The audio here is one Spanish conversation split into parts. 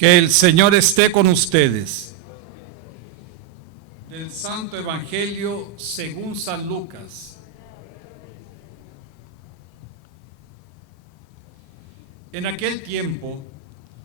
Que el Señor esté con ustedes. Del Santo Evangelio según San Lucas. En aquel tiempo,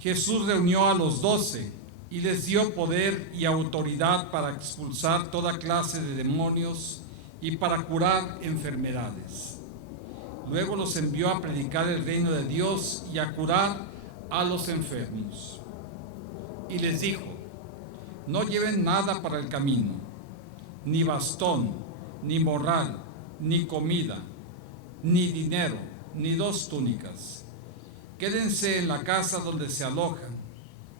Jesús reunió a los 12 y les dio poder y autoridad para expulsar toda clase de demonios y para curar enfermedades. Luego los envió a predicar el reino de Dios y a curar a los enfermos. Y les dijo: no lleven nada para el camino, ni bastón, ni morral, ni comida, ni dinero, ni 2 túnicas. Quédense en la casa donde se alojan,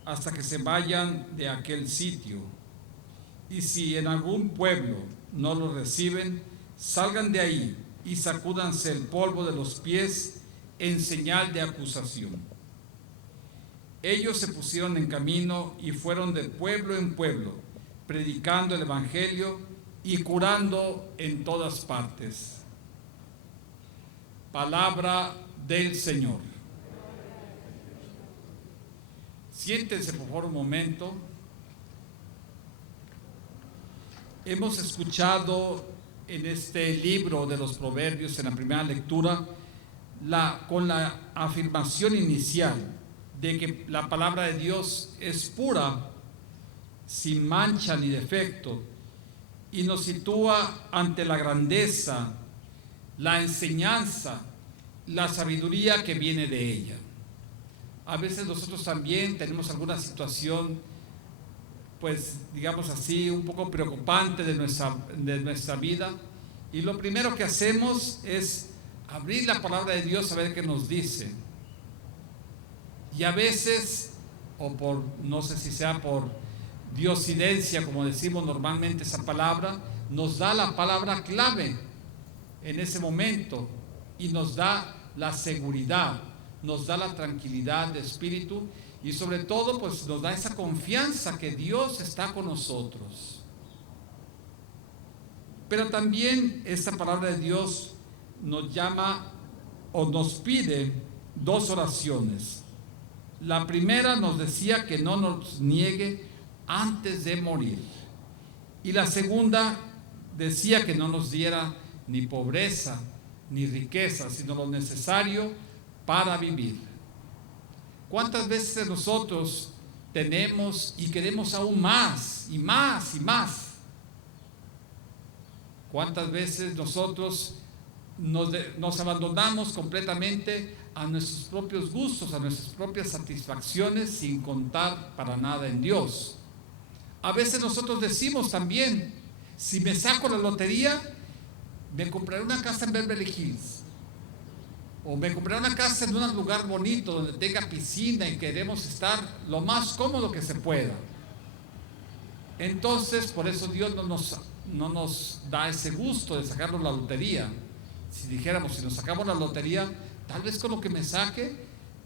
hasta que se vayan de aquel sitio. Y si en algún pueblo no los reciben, salgan de ahí y sacúdanse el polvo de los pies en señal de acusación. Ellos se pusieron en camino y fueron de pueblo en pueblo, predicando el Evangelio y curando en todas partes. Palabra del Señor. Siéntense por favor un momento. Hemos escuchado en este libro de los Proverbios, en la primera lectura, con la afirmación inicial de que la palabra de Dios es pura, sin mancha ni defecto, y nos sitúa ante la grandeza, la enseñanza, la sabiduría que viene de ella. A veces nosotros también tenemos alguna situación, pues digamos así, un poco preocupante de nuestra vida, y lo primero que hacemos es abrir la palabra de Dios a ver qué nos dice. Y a veces, no sé si sea por diosidencia, como decimos normalmente esa palabra, nos da la palabra clave en ese momento y nos da la seguridad, nos da la tranquilidad de espíritu y sobre todo pues nos da esa confianza que Dios está con nosotros. Pero también esta palabra de Dios nos llama o nos pide 2 oraciones. La primera nos decía que no nos niegue antes de morir. Y la segunda decía que no nos diera ni pobreza ni riqueza, sino lo necesario para vivir. ¿Cuántas veces nosotros tenemos y queremos aún más y más y más? ¿Cuántas veces nosotros nos abandonamos completamente a nuestros propios gustos, a nuestras propias satisfacciones, sin contar para nada en Dios? A veces nosotros decimos también: si me saco la lotería, me compraré una casa en Beverly Hills, o me compraré una casa en un lugar bonito donde tenga piscina y queremos estar lo más cómodo que se pueda. Entonces, por eso Dios no nos da ese gusto de sacarnos la lotería. Si dijéramos, si nos sacamos la lotería, tal vez con lo que me saque,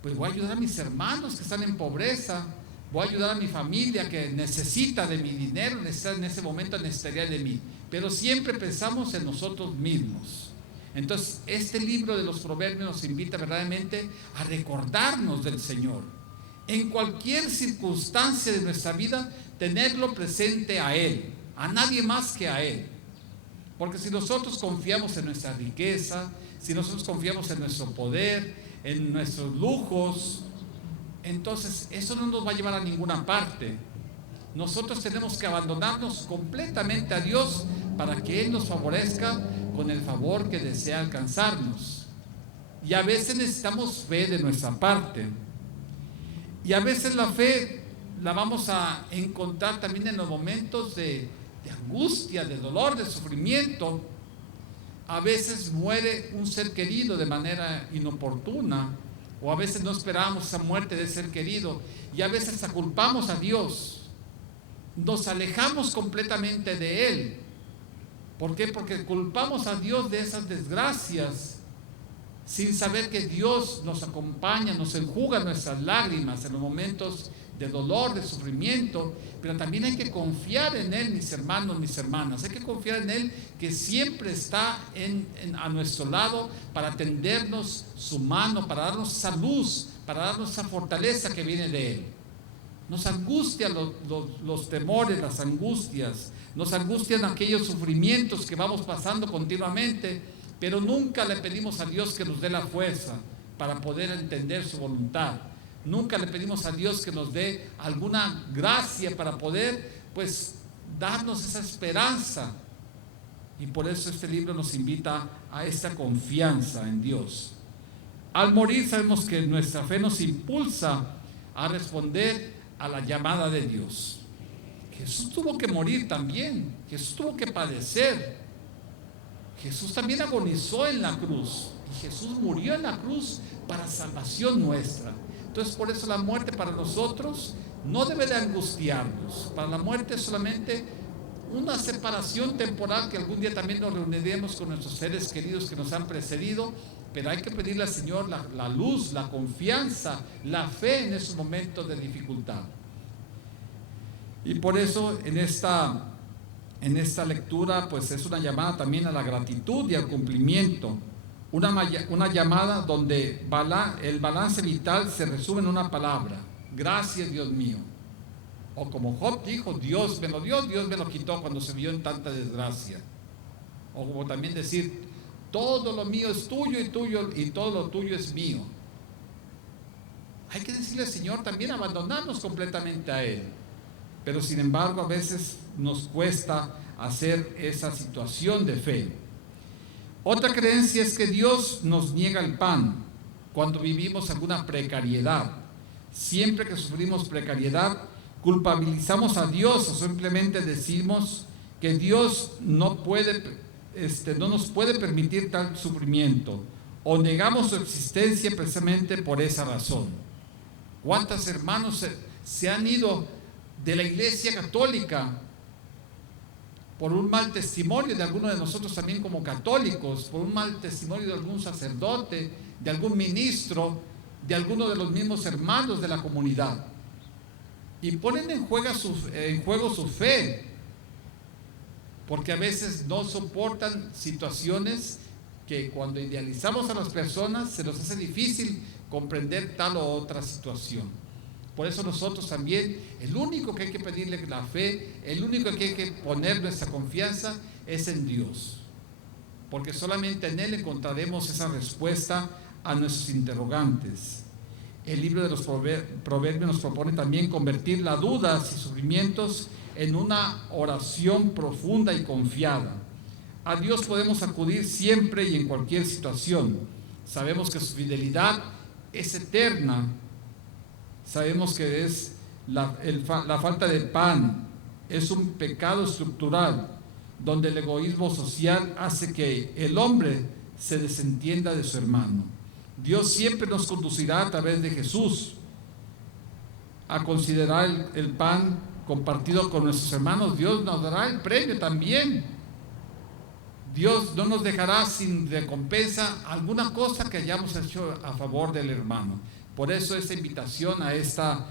pues voy a ayudar a mis hermanos que están en pobreza, voy a ayudar a mi familia que necesita de mi dinero, en ese momento necesitaría de mí. Pero siempre pensamos en nosotros mismos. Entonces, este libro de los Proverbios nos invita verdaderamente a recordarnos del Señor. En cualquier circunstancia de nuestra vida, tenerlo presente a Él, a nadie más que a Él. Porque si nosotros confiamos en nuestra riqueza, si nosotros confiamos en nuestro poder, en nuestros lujos, entonces eso no nos va a llevar a ninguna parte. Nosotros tenemos que abandonarnos completamente a Dios para que Él nos favorezca con el favor que desea alcanzarnos. Y a veces necesitamos fe de nuestra parte. Y a veces la fe la vamos a encontrar también en los momentos de angustia, de dolor, de sufrimiento. A veces muere un ser querido de manera inoportuna, o a veces no esperamos esa muerte de ser querido, y a veces culpamos a Dios, nos alejamos completamente de Él. ¿Por qué? Porque culpamos a Dios de esas desgracias, sin saber que Dios nos acompaña, nos enjuga nuestras lágrimas en los momentos de dolor, de sufrimiento. Pero también hay que confiar en Él, mis hermanos, mis hermanas. Hay que confiar en Él, que siempre está a nuestro lado para tendernos su mano, para darnos esa luz, para darnos esa fortaleza que viene de Él. Nos angustian los temores, las angustias, nos angustian aquellos sufrimientos que vamos pasando continuamente, pero nunca le pedimos a Dios que nos dé la fuerza para poder entender su voluntad. Nunca le pedimos a Dios que nos dé alguna gracia para poder, pues, darnos esa esperanza. Y por eso este libro nos invita a esta confianza en Dios. Al morir sabemos que nuestra fe nos impulsa a responder a la llamada de Dios. Jesús tuvo que morir también, Jesús tuvo que padecer, Jesús también agonizó en la cruz y Jesús murió en la cruz para salvación nuestra. Entonces por eso la muerte para nosotros no debe de angustiarnos. Para la muerte es solamente una separación temporal, que algún día también nos reuniremos con nuestros seres queridos que nos han precedido, pero hay que pedirle al Señor la luz, la confianza, la fe en esos momentos de dificultad. Y por eso en esta lectura pues es una llamada también a la gratitud y al cumplimiento, una llamada donde el balance vital se resume en una palabra: gracias, Dios mío. O como Job dijo, Dios me lo dio, Dios me lo quitó cuando se vio en tanta desgracia. O como también decir, todo lo mío es tuyo y todo lo tuyo es mío. Hay que decirle al Señor también, abandonarnos completamente a Él. Pero sin embargo a veces nos cuesta hacer esa situación de fe. Otra creencia es que Dios nos niega el pan cuando vivimos alguna precariedad. Siempre que sufrimos precariedad, culpabilizamos a Dios o simplemente decimos que Dios no nos puede permitir tal sufrimiento, o negamos su existencia precisamente por esa razón. ¿Cuántos hermanos se han ido de la Iglesia Católica por un mal testimonio de alguno de nosotros también como católicos, por un mal testimonio de algún sacerdote, de algún ministro, de alguno de los mismos hermanos de la comunidad? Y ponen en juego su fe, porque a veces no soportan situaciones que cuando idealizamos a las personas se nos hace difícil comprender tal o otra situación. Por eso nosotros también, el único que hay que pedirle la fe, el único que hay que poner nuestra confianza es en Dios, porque solamente en Él encontraremos esa respuesta a nuestros interrogantes. El libro de los Proverbios nos propone también convertir las dudas y sufrimientos en una oración profunda y confiada. A Dios podemos acudir siempre y en cualquier situación. Sabemos que su fidelidad es eterna. Sabemos que es la falta de pan es un pecado estructural, donde el egoísmo social hace que el hombre se desentienda de su hermano. Dios siempre nos conducirá a través de Jesús a considerar el pan compartido con nuestros hermanos. Dios nos dará el premio también. Dios no nos dejará sin recompensa alguna cosa que hayamos hecho a favor del hermano. Por eso esta invitación a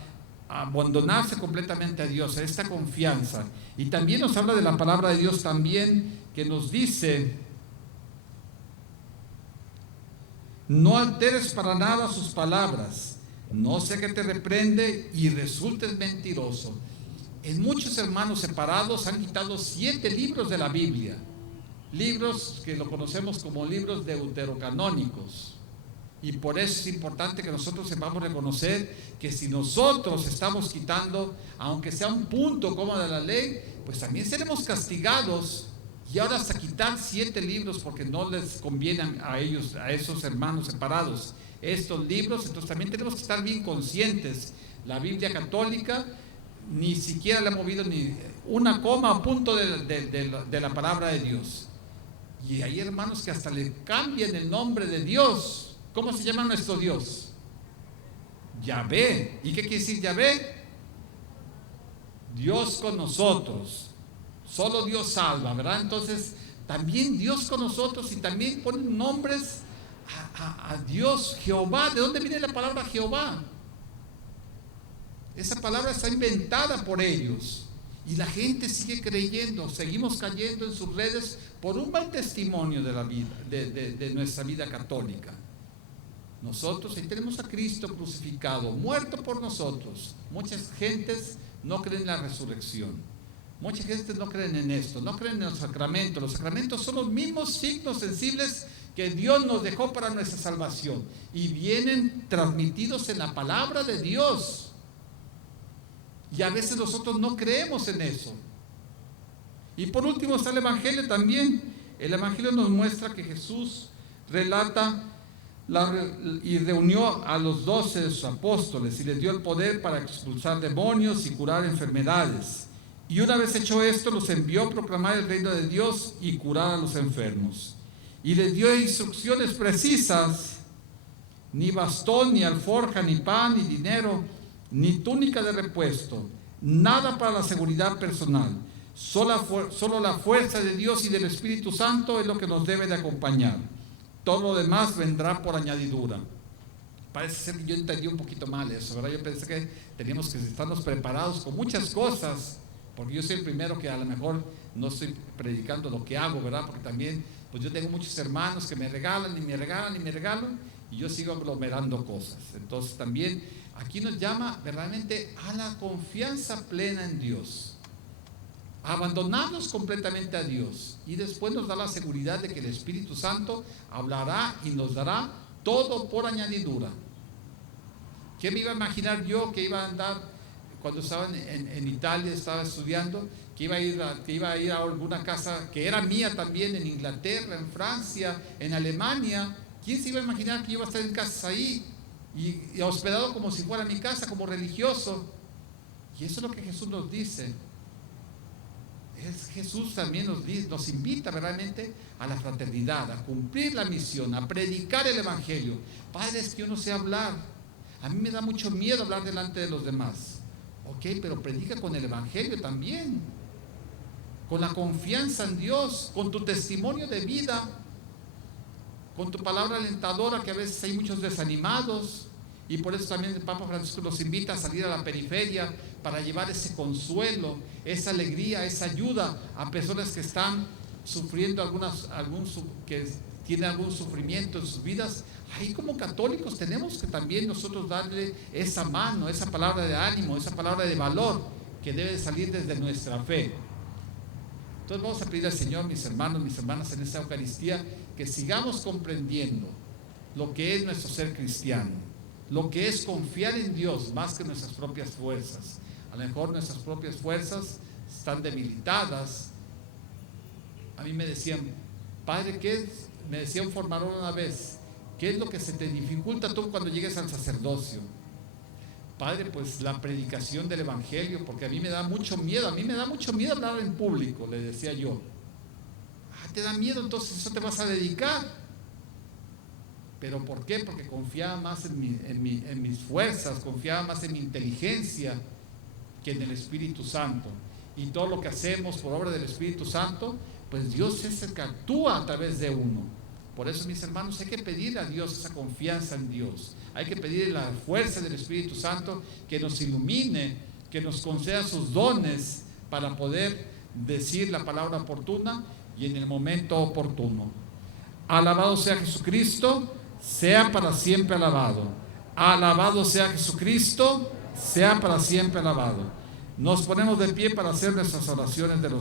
abandonarse completamente a Dios, a esta confianza. Y también nos habla de la palabra de Dios también, que nos dice: no alteres para nada sus palabras, no sea que te reprende y resultes mentiroso. En muchos hermanos separados han quitado 7 libros de la Biblia, libros que lo conocemos como libros deuterocanónicos. Y por eso es importante que nosotros sepamos reconocer que si nosotros estamos quitando, aunque sea un punto como de la ley, pues también seremos castigados. Y ahora hasta quitar 7 libros porque no les convienen a ellos, a esos hermanos separados, estos libros. Entonces también tenemos que estar bien conscientes. La Biblia católica ni siquiera le ha movido ni una coma o punto de la palabra de Dios. Y hay hermanos que hasta le cambian el nombre de Dios. ¿Cómo se llama nuestro Dios? Yahvé. ¿Y qué quiere decir Yahvé? Dios con nosotros. Solo Dios salva, ¿verdad? Entonces, también Dios con nosotros, y también ponen nombres a Dios, Jehová. ¿De dónde viene la palabra Jehová? Esa palabra está inventada por ellos. Y la gente sigue creyendo, seguimos cayendo en sus redes por un mal testimonio de la vida, de nuestra vida católica. Nosotros ahí tenemos a Cristo crucificado, muerto por nosotros. Muchas gentes no creen en la resurrección. Muchas gentes no creen en esto, no creen en los sacramentos. Los sacramentos son los mismos signos sensibles que Dios nos dejó para nuestra salvación. Y vienen transmitidos en la palabra de Dios. Y a veces nosotros no creemos en eso. Y por último está el Evangelio también. El Evangelio nos muestra que Jesús relata y reunió a los 12 de sus apóstoles y les dio el poder para expulsar demonios y curar enfermedades. Y una vez hecho esto, los envió a proclamar el reino de Dios y curar a los enfermos. Y les dio instrucciones precisas: ni bastón, ni alforja, ni pan, ni dinero, ni túnica de repuesto, nada para la seguridad personal. Solo la fuerza de Dios y del Espíritu Santo es lo que nos debe de acompañar. Todo lo demás vendrá por añadidura. Parece ser que yo entendí un poquito mal eso, ¿verdad? Yo pensé que teníamos que estarnos preparados con muchas cosas, porque yo soy el primero que a lo mejor no estoy predicando lo que hago, ¿verdad? Porque también, pues yo tengo muchos hermanos que me regalan y me regalan y me regalan, y yo sigo aglomerando cosas. Entonces también aquí nos llama verdaderamente a la confianza plena en Dios, a abandonarnos completamente a Dios, y después nos da la seguridad de que el Espíritu Santo hablará y nos dará todo por añadidura. ¿Qué me iba a imaginar yo que iba a andar cuando estaba en Italia, estaba estudiando, que iba a ir a alguna casa que era mía también, en Inglaterra, en Francia, en Alemania? ¿Quién se iba a imaginar que iba a estar en casas ahí y hospedado como si fuera mi casa, como religioso? Y eso es lo que Jesús nos dice. Jesús también nos invita verdaderamente a la fraternidad, a cumplir la misión, a predicar el Evangelio. Padre, es que yo no sé hablar. A mí me da mucho miedo hablar delante de los demás. Ok, pero predica con el Evangelio también, con la confianza en Dios, con tu testimonio de vida, con tu palabra alentadora, que a veces hay muchos desanimados. Y por eso también el Papa Francisco nos invita a salir a la periferia para llevar ese consuelo, esa alegría, esa ayuda a personas que están sufriendo que tienen algún sufrimiento en sus vidas. Ahí como católicos tenemos que también nosotros darle esa mano, esa palabra de ánimo, esa palabra de valor que debe salir desde nuestra fe. Entonces vamos a pedir al Señor, mis hermanos, mis hermanas, en esta Eucaristía, que sigamos comprendiendo lo que es nuestro ser cristiano, lo que es confiar en Dios más que nuestras propias fuerzas. A lo mejor nuestras propias fuerzas están debilitadas. A mí me decían, Padre, me decía un formador una vez, ¿qué es lo que se te dificulta tú cuando llegues al sacerdocio? Padre, pues la predicación del Evangelio, porque a mí me da mucho miedo hablar en público, le decía yo. ¿Te da miedo? Entonces eso te vas a dedicar. ¿Pero por qué? Porque confiaba más en mis fuerzas, confiaba más en mi inteligencia que en el Espíritu Santo. Y todo lo que hacemos por obra del Espíritu Santo, pues Dios es el que actúa a través de uno. Por eso, mis hermanos, hay que pedir a Dios esa confianza en Dios. Hay que pedir la fuerza del Espíritu Santo que nos ilumine, que nos conceda sus dones para poder decir la palabra oportuna y en el momento oportuno. Alabado sea Jesucristo, sea para siempre alabado. Alabado sea Jesucristo, sea para siempre alabado. Nos ponemos de pie para hacer nuestras oraciones de los